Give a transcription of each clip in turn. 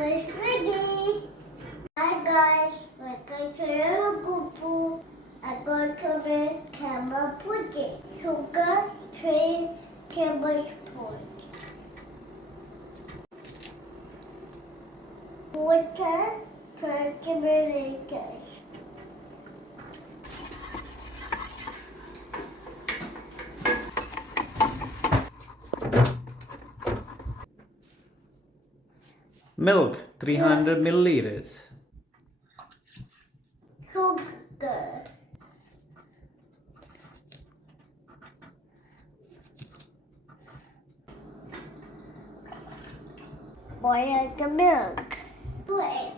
It's ready. Hi guys, welcome to your Gupu. I got to make camera pudding. Sugar, 3 tablespoons. Water, 20 milliliters. Milk 300 milliliters. Sugar. Boil the milk. Wait.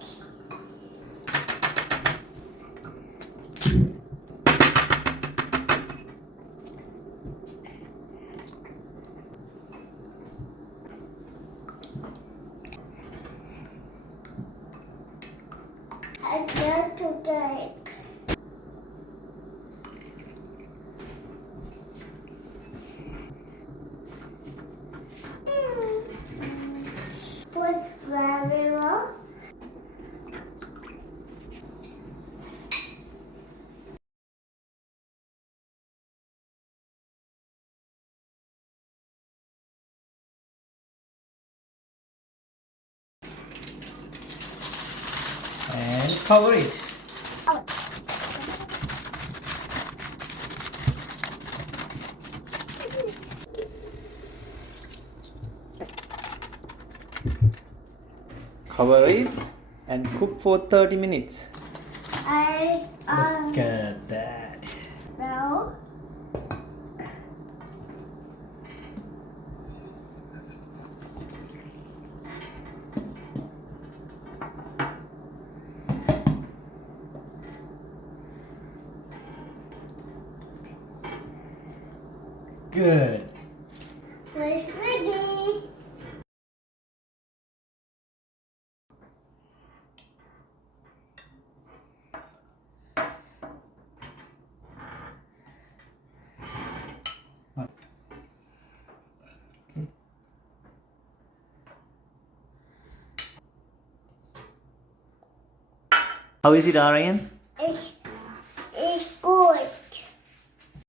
I got to take. Put very well. And cover it. Oh. Cover it and cook for 30 minutes. I Look at that. now Good. it's ready. How is it, Aryan?